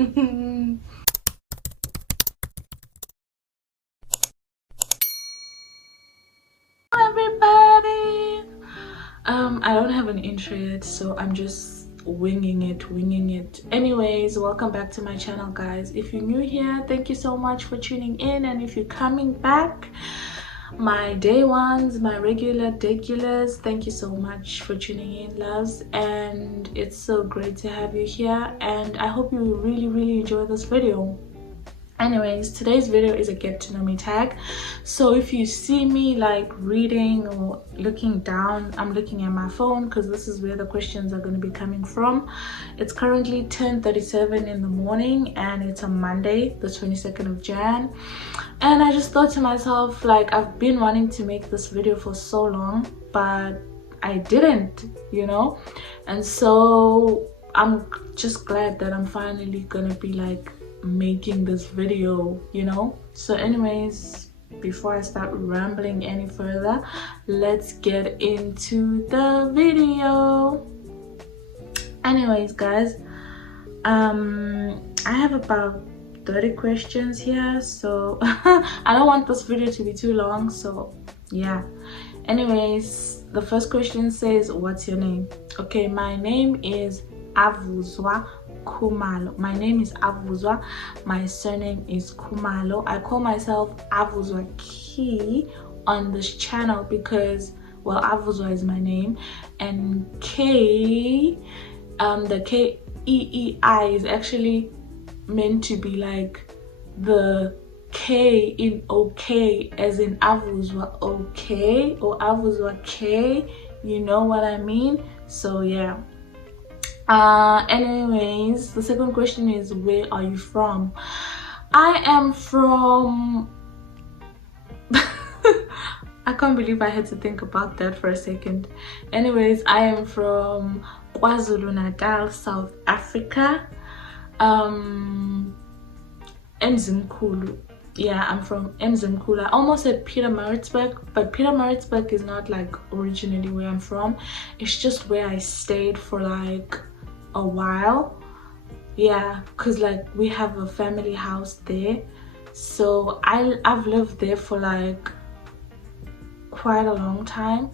Everybody, I don't have an intro yet, so I'm just winging it. Anyways, welcome back to my channel, guys. If you're new here, thank you so much for tuning in, and if you're coming back, my day ones, my regulars, thank you so much for tuning in, loves, and it's so great to have you here, and I hope you really enjoy this video. Anyways, today's video is a get to know me tag. So if you see me like reading or looking down, I'm looking at my phone because this is where the questions are going to be coming from. It's currently 10:37 in the morning and it's a Monday, the 22nd of Jan, and I just thought to myself, like, I've been wanting to make this video for so long, but I didn't, you know, and so I'm just glad that I'm finally gonna be like making this video, you know. So anyways, before I start rambling any further, let's get into the video. Anyways, guys, I have about 30 questions here, so I don't want this video to be too long, so yeah. Anyways, the first question says, what's your name? Okay, my name is Avuzwa Kumalo. My name is Avuzwa. My surname is Kumalo. I call myself Avuzwa Key on this channel because, well, Avuzwa is my name, and K, the K-E-E-I is actually meant to be like the K in okay, as in Avuzwa okay or Avuzwa K, you know what I mean? So yeah. Anyways, the second question is, where are you from? I am from I can't believe I had to think about that for a second. Anyways, I am from KwaZulu-Natal, South Africa. Mzimkhulu. Yeah, I'm from Mzimkhulu. I almost said Pietermaritzburg, but Pietermaritzburg is not like originally where I'm from. It's just where I stayed for like a while. Yeah, because like we have a family house there, so I've lived there for like quite a long time.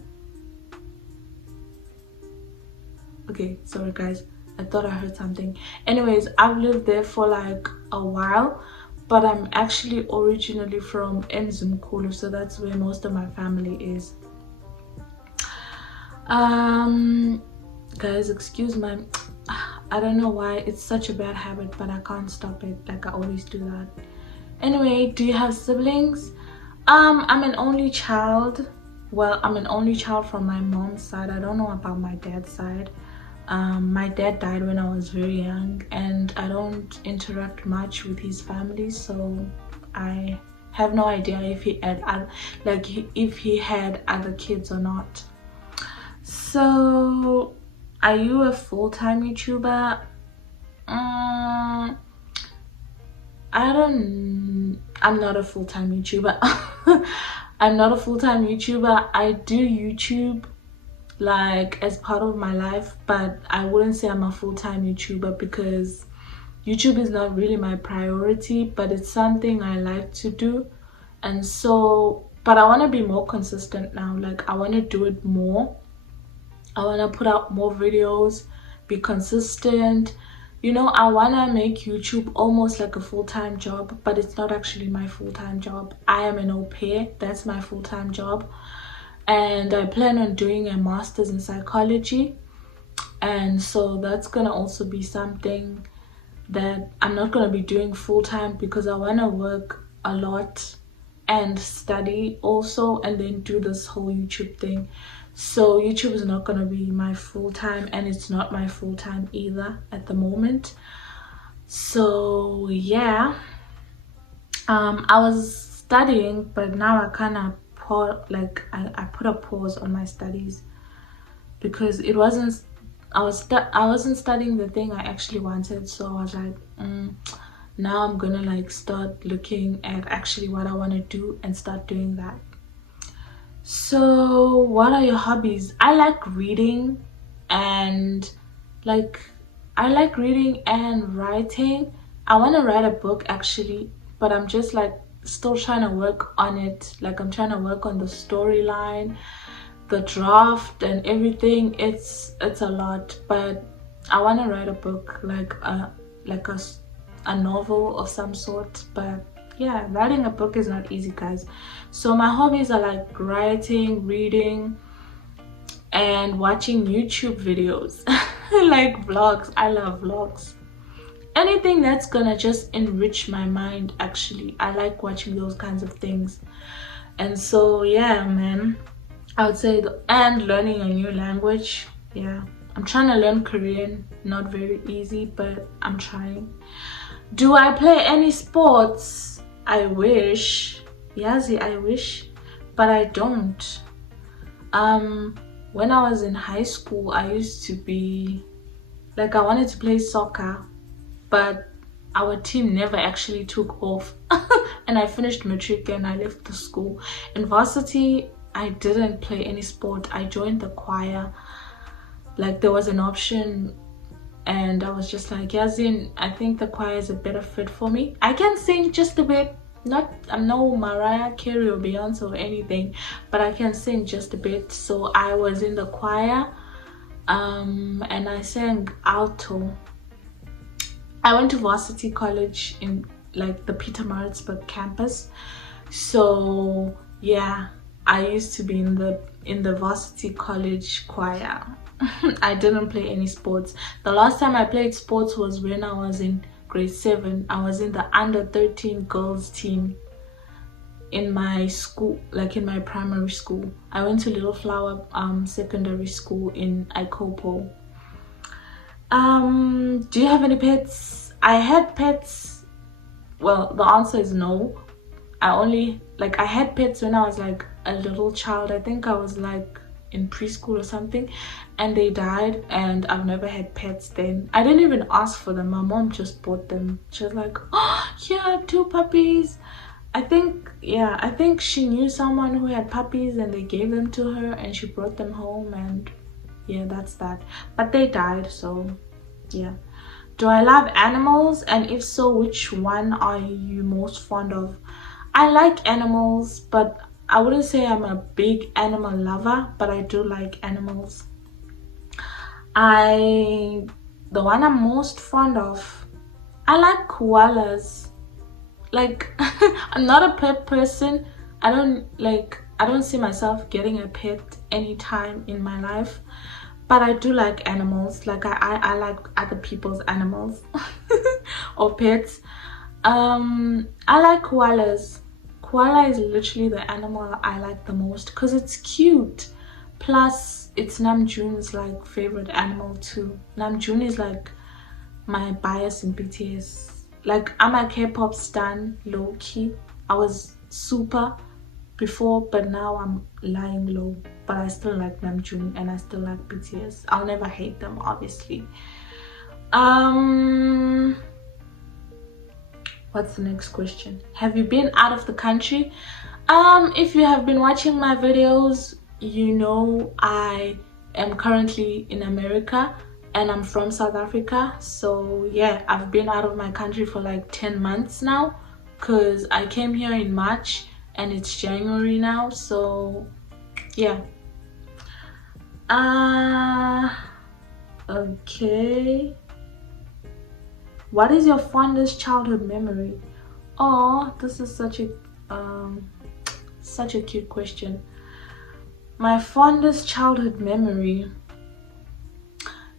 Okay, sorry guys, I thought I heard something. Anyways, I've lived there for like a while, but I'm actually originally from Mzimkhulu, so that's where most of my family is. Guys, excuse my, I don't know why it's such a bad habit, but I can't stop it. Like, I always do that. Anyway, do you have siblings? I'm an only child. Well, I'm an only child from my mom's side. I don't know about my dad's side. My dad died when I was very young, and I don't interact much with his family, so I have no idea if he had if he had other kids or not. So, are you a full-time YouTuber? I'm not a full-time YouTuber. I'm not a full-time YouTuber. I do YouTube like as part of my life, but I wouldn't say I'm a full-time YouTuber because YouTube is not really my priority, but it's something I like to do. And so, but I want to be more consistent now. Like, I want to do it more. I want to put out more videos, be consistent, you know. I want to make YouTube almost like a full-time job, but it's not actually my full-time job. I am an au pair, that's my full-time job, and I plan on doing a master's in psychology, and so that's gonna also be something that I'm not gonna be doing full-time because I want to work a lot and study also, and then do this whole YouTube thing. So YouTube is not going to be my full-time, and it's not my full-time either at the moment. So yeah, I was studying, but now I kind of I put a pause on my studies because it wasn't, I wasn't studying the thing I actually wanted. So I was like, now I'm gonna like start looking at actually what I want to do and start doing that. So what are your hobbies? I like reading and writing, I want to write a book actually, but I'm just like still trying to work on it. Like I'm trying to work on the storyline, the draft and everything. It's a lot, but I want to write a book, like a novel of some sort. But yeah, writing a book is not easy, guys. So my hobbies are like writing, reading, and watching YouTube videos. Like vlogs. I love vlogs. Anything that's gonna just enrich my mind. Actually, I like watching those kinds of things. And so yeah, man, I would say and learning a new language. Yeah, I'm trying to learn Korean. Not very easy, but I'm trying. Do I play any sports? I wish. Yazi, I wish, but I don't. When I was in high school, I used to be like, I wanted to play soccer, but our team never actually took off. And I finished matric and I left the school. In varsity, I didn't play any sport. I joined the choir. Like there was an option and I was just like, Yazin, I think the choir is a better fit for me. I can sing just a bit. I'm no Mariah Carey or Beyonce or anything, but I can sing just a bit. So I was in the choir, and I sang alto. I went to varsity college in like the Peter Maritzburg campus. So yeah, I used to be in the varsity college choir. I didn't play any sports. The last time I played sports was when I was in grade 7. I was in the under 13 girls team in my school, like in my primary school. I went to Little Flower secondary school in Ikopo. Do you have any pets? I had pets. Well, the answer is no. I had pets when I was like a little child. I think I was like in preschool or something, and they died, and I've never had pets then. I didn't even ask for them. My mom just bought them. She was like, oh yeah, 2 puppies. I think she knew someone who had puppies and they gave them to her and she brought them home, and yeah, that's that. But they died, so yeah. Do I love animals, and if so, which one are you most fond of? I like animals, but I wouldn't say I'm a big animal lover, but I do like animals. The one I'm most fond of, I like koalas. Like I'm not a pet person. I don't see myself getting a pet anytime in my life, but I do like animals. Like I like other people's animals or pets. I like koalas. Koala is literally the animal I like the most because it's cute. Plus, it's Namjoon's like favorite animal too. Namjoon is like my bias in BTS. Like I'm a K-pop stan, low key. I was super before, but now I'm lying low. But I still like Namjoon and I still like BTS. I'll never hate them, obviously. What's the next question? Have you been out of the country? If you have been watching my videos, you know I am currently in America and I'm from South Africa. So yeah, I've been out of my country for like 10 months now because I came here in March and it's January now. So yeah. Okay. What is your fondest childhood memory? Oh, this is such a cute question. My fondest childhood memory,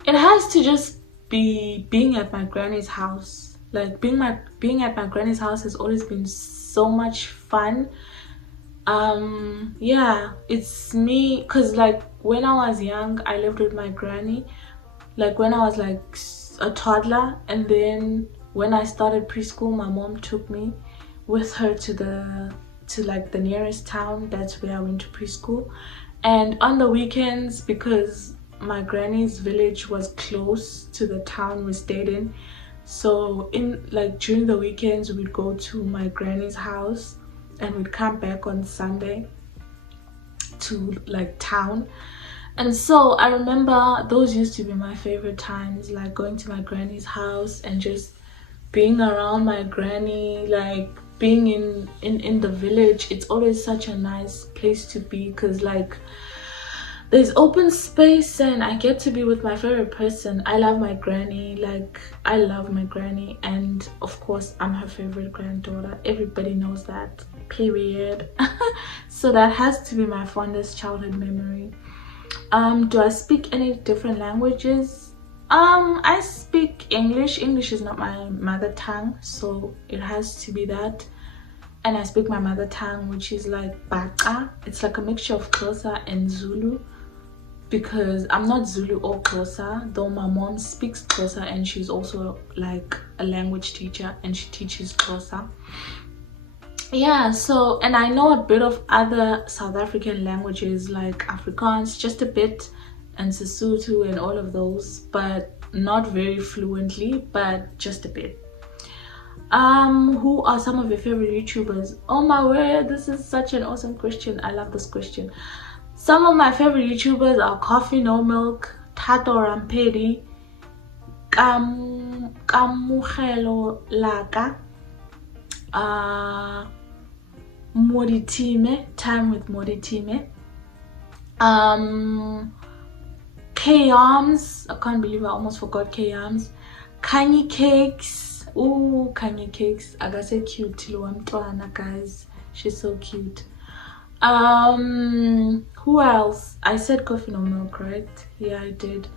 it has to just be being at my granny's house. Like being at my granny's house has always been so much fun. Yeah, it's me, because like when I was young I lived with my granny, like when I was like a toddler, and then when I started preschool my mom took me with her to like the nearest town. That's where I went to preschool. And on the weekends, because my granny's village was close to the town we stayed in, so in like during the weekends we'd go to my granny's house and we'd come back on Sunday to like town. And so I remember those used to be my favorite times, like going to my granny's house and just being around my granny, like being in the village. It's always such a nice place to be, because like there's open space and I get to be with my favorite person. I love my granny, like I love my granny, and of course I'm her favorite granddaughter. Everybody knows that, period. So that has to be my fondest childhood memory. Do I speak any different languages? I speak English. English is not my mother tongue, so it has to be that. And I speak my mother tongue, which is like Baka. It's like a mixture of Xhosa and Zulu, because I'm not Zulu or Xhosa, though my mom speaks Xhosa and she's also like a language teacher and she teaches Xhosa. Yeah, so, and I know a bit of other South African languages like Afrikaans, just a bit, and Sesotho and all of those, but not very fluently, but just a bit. Who are some of your favorite YouTubers? Oh my word, this is such an awesome question. I love this question. Some of my favorite YouTubers are Coffee No Milk, Tato Rampedi, Kamugelo Laka, Moditime, Time with Moditime, K-Arms, I can't believe I almost forgot K-Arms, Kanye Cakes. Ooh, Kanye Cakes. I gotta say cute Tilwamtwana, guys. She's so cute. Who else? I said Coffee No Milk, right? Yeah, I did.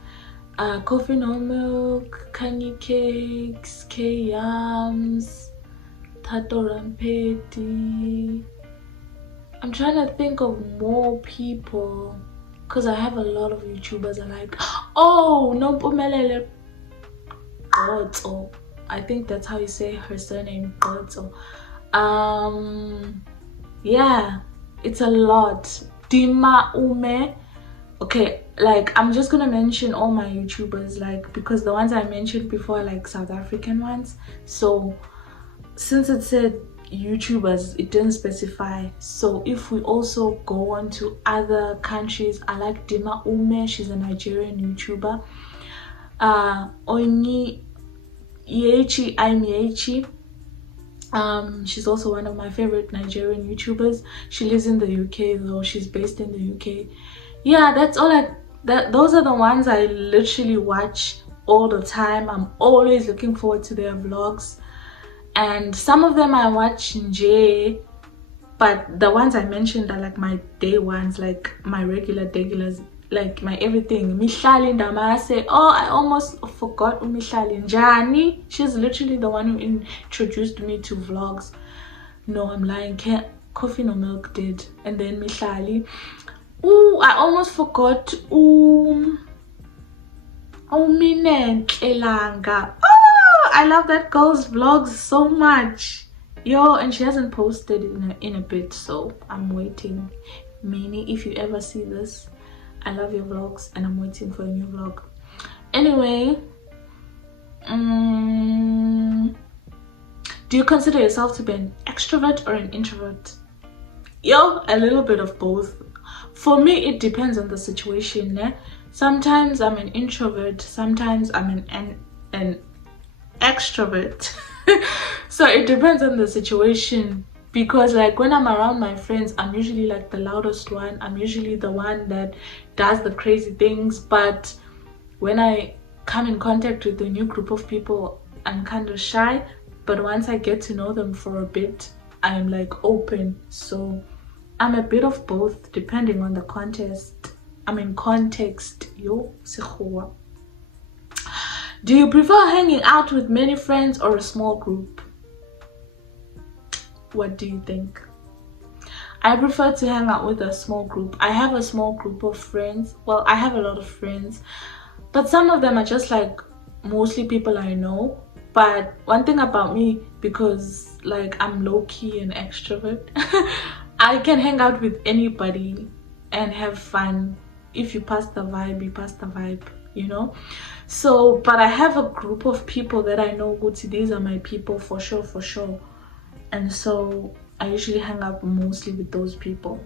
Coffee No Milk, Kanye Cakes, K-Yams, Tato Rampeti. I'm trying to think of more people, because I have a lot of YouTubers I like. Oh, no, Pumelele Goto. I think that's how you say her surname, Goto. Yeah, it's a lot. Dima Ume. Okay, like I'm just gonna mention all my YouTubers, like, because the ones I mentioned before are like South African ones. So since it said YouTubers, it didn't specify. So if we also go on to other countries, I like Dima Ume. She's a Nigerian YouTuber. Onyi Yechi, I'm Yechi. She's also one of my favorite Nigerian YouTubers. She lives in the UK though. She's based in the UK. Yeah, that's all those are the ones I literally watch all the time. I'm always looking forward to their vlogs. And some of them I watch in J, but the ones I mentioned are like my day ones, like my regulars, like my everything. Mihlali Ndamase. Oh, I almost forgot Mihlali Njani. She's literally the one who introduced me to vlogs. No, I'm lying. Coffee No Milk did. And then Mihlali. Ooh, I almost forgot. Minentlelanga. Oh, I love that girl's vlogs so much. Yo, and she hasn't posted in a bit, so I'm waiting. Minnie, if you ever see this, I love your vlogs and I'm waiting for a new vlog. Anyway, do you consider yourself to be an extrovert or an introvert? Yo, a little bit of both. For me, it depends on the situation. Sometimes I'm an introvert, sometimes I'm an extrovert. So it depends on the situation, because like when I'm around my friends, I'm usually like the loudest one. I'm usually the one that does the crazy things. But when I come in contact with a new group of people, I'm kind of shy. But once I get to know them for a bit, I'm like open. So I'm a bit of both depending on the context. Yo, Sekhuwa. Do you prefer hanging out with many friends or a small group? What do you think? I prefer to hang out with a small group. I have a small group of friends. Well, I have a lot of friends, but some of them are just like mostly people I know. But one thing about me, because like I'm low-key and extrovert, I can hang out with anybody and have fun. If you pass the vibe, you pass the vibe, you know. So, but I have a group of people that I know, these are my people for sure. And so I usually hang out mostly with those people.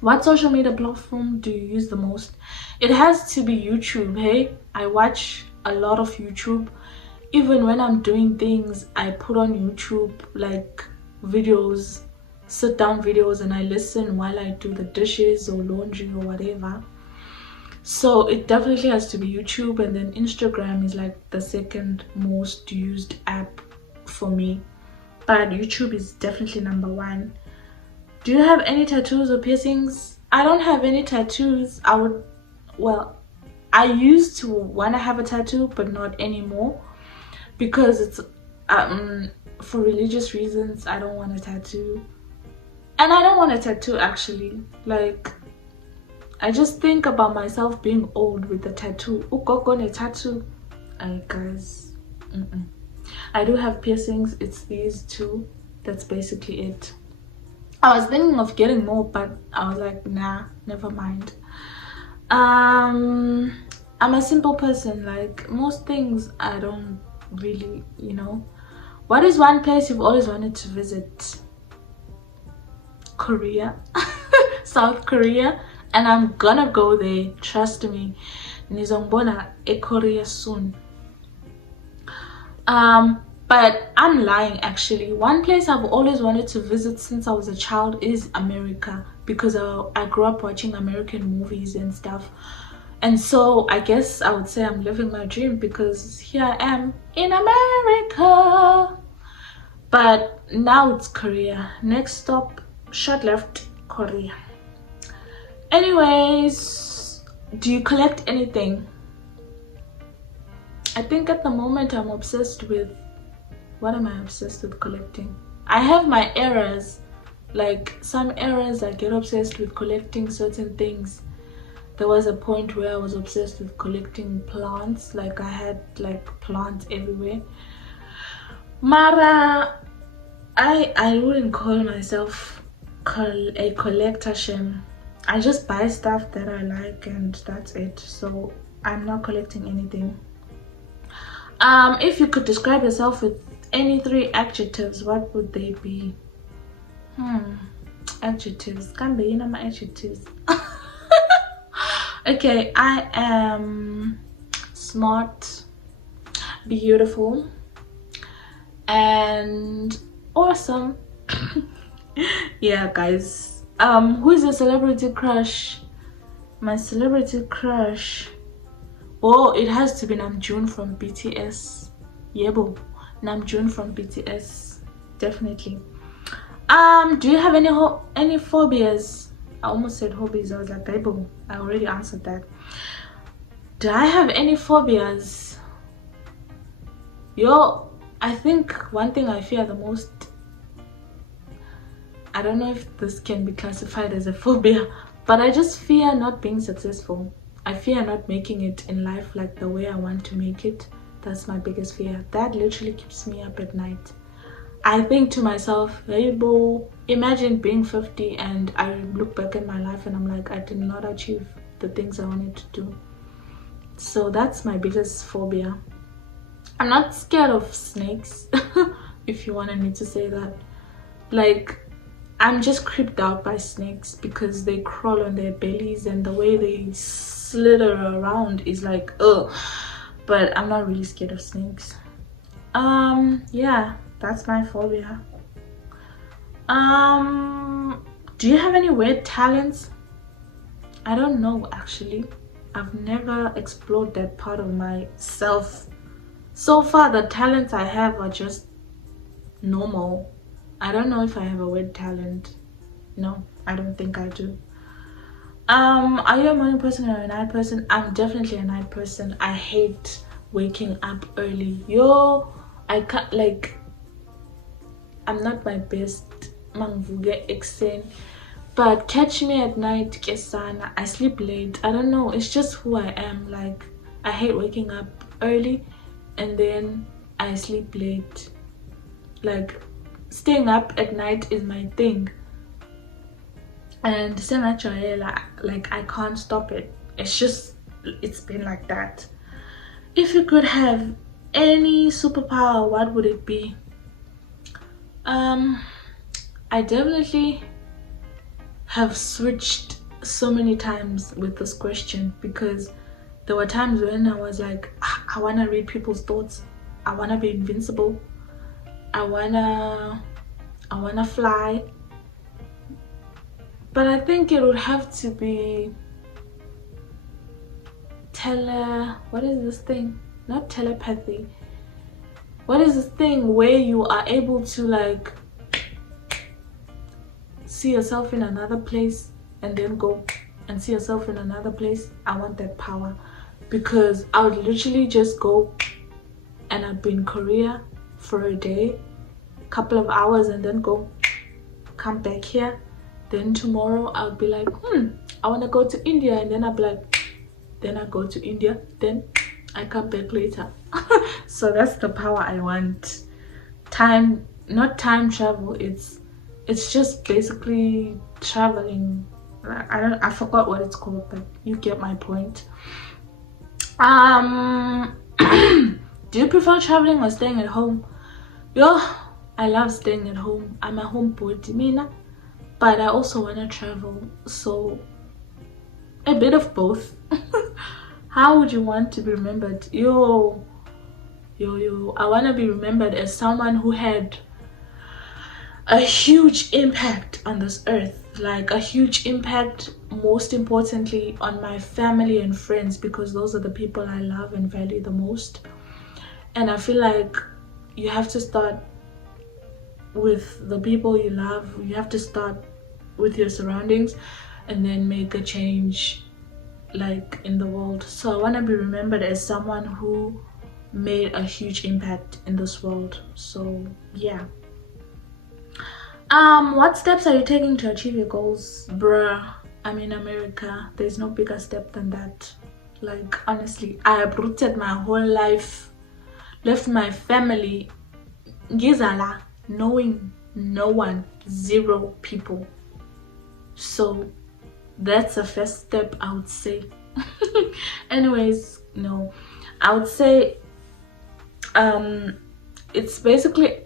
What social media platform do you use the most? It has to be YouTube. Hey, I watch a lot of YouTube, Even when I'm doing things, I put on YouTube like videos, sit down videos, and I listen while I do the dishes or laundry or whatever. So it definitely has to be YouTube, and then Instagram is like the second most used app for me, but YouTube is definitely number one. Do you have any tattoos or piercings? I don't have any tattoos. I used to want to have a tattoo, but not anymore, because it's for religious reasons. I don't want a tattoo, and I don't want a tattoo actually. Like, I just think about myself being old with a tattoo. Ukoko a tattoo. Guys, I do have piercings. It's these two. That's basically it. I was thinking of getting more, but I was like, nah, never mind. I'm a simple person. Like, most things I don't really, What is one place you've always wanted to visit? Korea. South Korea. And I'm gonna go there, trust me. Nizongbona Korea soon. But I'm lying actually. One place I've always wanted to visit since I was a child is America, because I grew up watching American movies and stuff. And so I guess I would say I'm living my dream, because here I am in America. But now it's Korea. Next stop, short left, Korea. Anyways, do you collect anything? I think at the moment I'm obsessed with, what am I obsessed with collecting? I have my eras. Like, some eras I get obsessed with collecting certain things. There was a point where I was obsessed with collecting plants. Like, I had like plants everywhere. Mara, I wouldn't call myself a collector, Shem. I just buy stuff that I like and that's it. So I'm not collecting anything. If you could describe yourself with any 3 adjectives, what would they be? Adjectives. Can't be my adjectives. Okay, I am smart, beautiful, and awesome. Yeah, guys. Who is your celebrity crush? My celebrity crush. Oh, it has to be Namjoon from BTS. Yebo, Namjoon from BTS, definitely. Do you have any phobias? I almost said hobbies. I was like, Yebo, I already answered that. Do I have any phobias? Yo, I think one thing I fear the most, I don't know if this can be classified as a phobia, but I just fear not being successful. I fear not making it in life like the way I want to make it. That's my biggest fear. That literally keeps me up at night. I think to myself, hey bro, imagine being 50 and I look back at my life and I'm like, I did not achieve the things I wanted to do. So that's my biggest phobia. I'm not scared of snakes, if you wanted me to say that. Like, I'm just creeped out by snakes because they crawl on their bellies and the way they slither around is like, ugh. But I'm not really scared of snakes. Yeah, that's my phobia. Do you have any weird talents? I don't know actually. I've never explored that part of myself. So far the talents I have are just normal. I don't know if I have a weird talent. No, I don't think I do. Are you a morning person or a night person? I'm definitely a night person. I hate waking up early. Yo, I can't, like, I'm not my best mangvuge exen, but catch me at night, kesana. I sleep late. I don't know, it's just who I am. Like, I hate waking up early and then I sleep late. Like, staying up at night is my thing, and like I can't stop it. It's been like that. If you could have any superpower, what would it be? I definitely have switched so many times with this question, because there were times when I was like, I want to read people's thoughts. I want to be invincible. I wanna fly. But I think it would have to be what is this thing? Not telepathy. What is this thing where you are able to like see yourself in another place and then go and see yourself in another place? I want that power, because I would literally just go and I'd be in Korea for a day, couple of hours, and then come back here. Then tomorrow I'll be like, I want to go to India, and then I'll be like, then I go to India, then I come back later. So that's the power I want. Not time travel, it's just basically traveling. I forgot what it's called, but you get my point. Do you prefer traveling or staying at home? Yo, I love staying at home. I'm a homebody, mina, but I also want to travel, so a bit of both. How would you want to be remembered? Yo, I want to be remembered as someone who had a huge impact on this earth, like a huge impact, most importantly on my family and friends, because those are the people I love and value the most. And I feel like you have to start with the people you love. You have to start with your surroundings and then make a change like in the world. So I want to be remembered as someone who made a huge impact in this world. So yeah. What steps are you taking to achieve your goals? Bruh, I'm in America. There's no bigger step than that. Like, honestly, I uprooted my whole life, left my family, Gizala, knowing no one, 0 people. So that's a first step, I would say. Anyways, no, I would say it's basically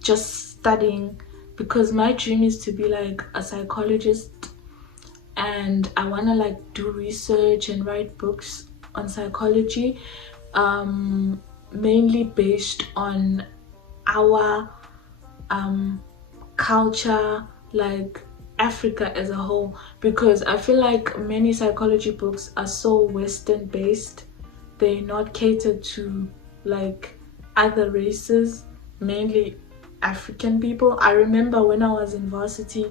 just studying, because my dream is to be like a psychologist, and I want to like do research and write books on psychology, mainly based on our culture, like Africa as a whole, because I feel like many psychology books are so Western based. They're not catered to like other races, mainly African people. I remember when I was in varsity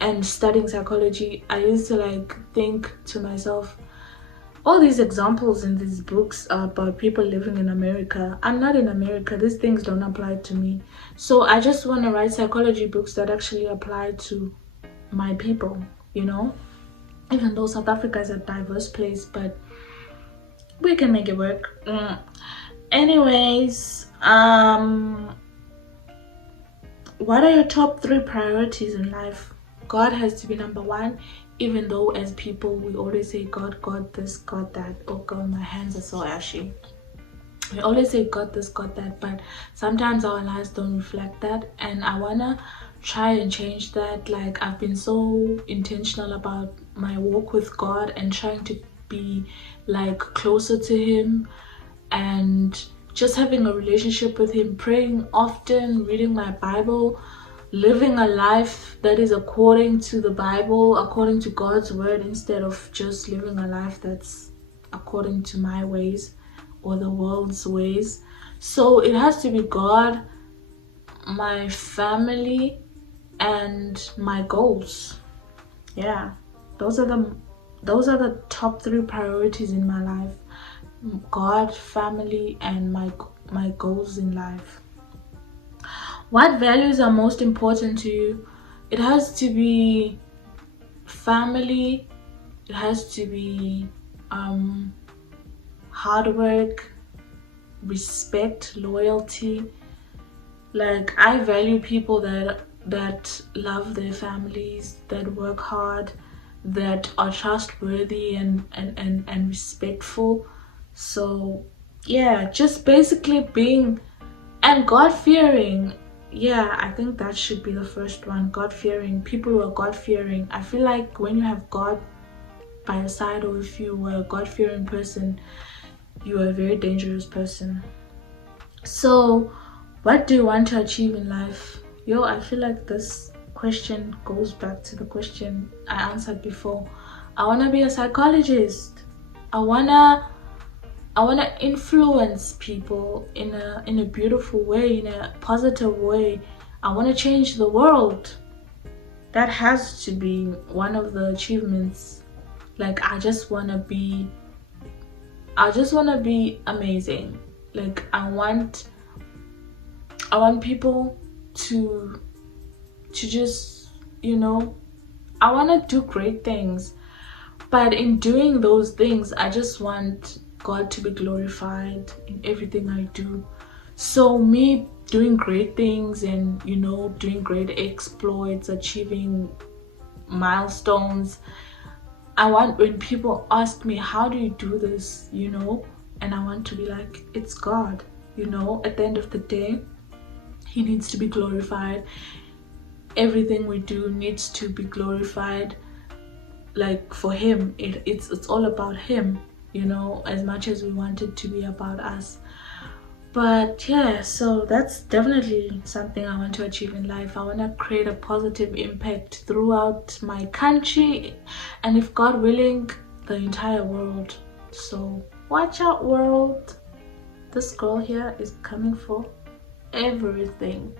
and studying psychology, I used to like think to myself, all these examples in these books are about people living in America. I'm not in America. These things don't apply to me. So I just want to write psychology books that actually apply to my people, you know? Even though South Africa is a diverse place, but we can make it work. Anyways, what are your top 3 priorities in life? God has to be number 1, even though as people we always say God this, God that. Oh God, my hands are so ashy. We always say God this, God that, but sometimes our lives don't reflect that, and I wanna try and change that. Like, I've been so intentional about my walk with God and trying to be like closer to Him and just having a relationship with Him, praying often, reading my Bible, living a life that is according to the Bible, according to God's word, instead of just living a life that's according to my ways or the world's ways. So it has to be God, my family, and my goals. Yeah, those are the top 3 priorities in my life: God, family, and my goals in life. What values are most important to you? It has to be family, it has to be hard work, respect, loyalty. Like, I value people that love their families, that work hard, that are trustworthy and respectful. So yeah, just basically being, and God-fearing. Yeah, I think that should be the first one. God-fearing. People who are God-fearing. I feel like when you have God by your side, or if you were a God-fearing person, you are a very dangerous person. So what do you want to achieve in life? I feel like this question goes back to the question I answered before. I want to be a psychologist. I want to influence people in a beautiful way, in a positive way. I want to change the world. That has to be one of the achievements. Like I just want to be amazing. Like I want people to just, I want to do great things. But in doing those things, I just want God to be glorified in everything I do. So me doing great things and, doing great exploits, achieving milestones, I want, when people ask me, how do you do this, and I want to be like, it's God, at the end of the day, He needs to be glorified. Everything we do needs to be glorified. Like for Him, it's all about Him, as much as we want it to be about us. But yeah, so that's definitely something I want to achieve in life. I want to create a positive impact throughout my country, and if God willing, the entire world. So watch out, world. This girl here is coming for everything.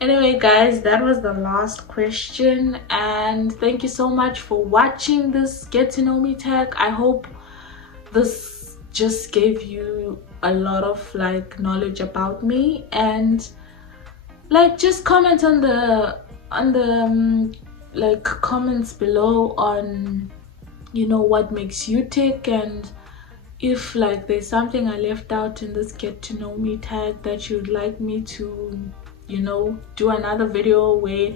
Anyway guys, that was the last question, and thank you so much for watching this get to know me tag. I hope this just gave you a lot of knowledge about me, and just comment on the comments below on what makes you tick, and if there's something I left out in this get to know me tag that you'd like me to do another video where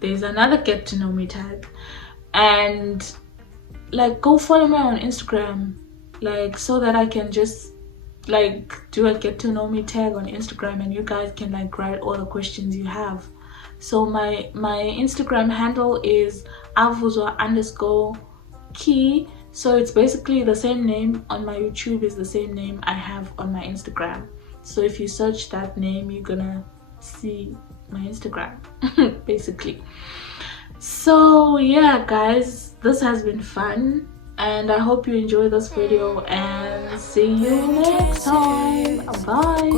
there's another get to know me tag. And go follow me on Instagram, so that I can just do a get to know me tag on Instagram, and you guys can write all the questions you have. So my Instagram handle is avuzwa_key. So it's basically the same name on my YouTube is the same name I have on my Instagram. So if you search that name, you're gonna see my Instagram basically. So yeah guys, this has been fun, and I hope you enjoy this video, and see you next time. Bye.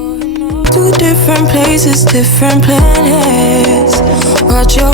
Two different places, different planets. Watch your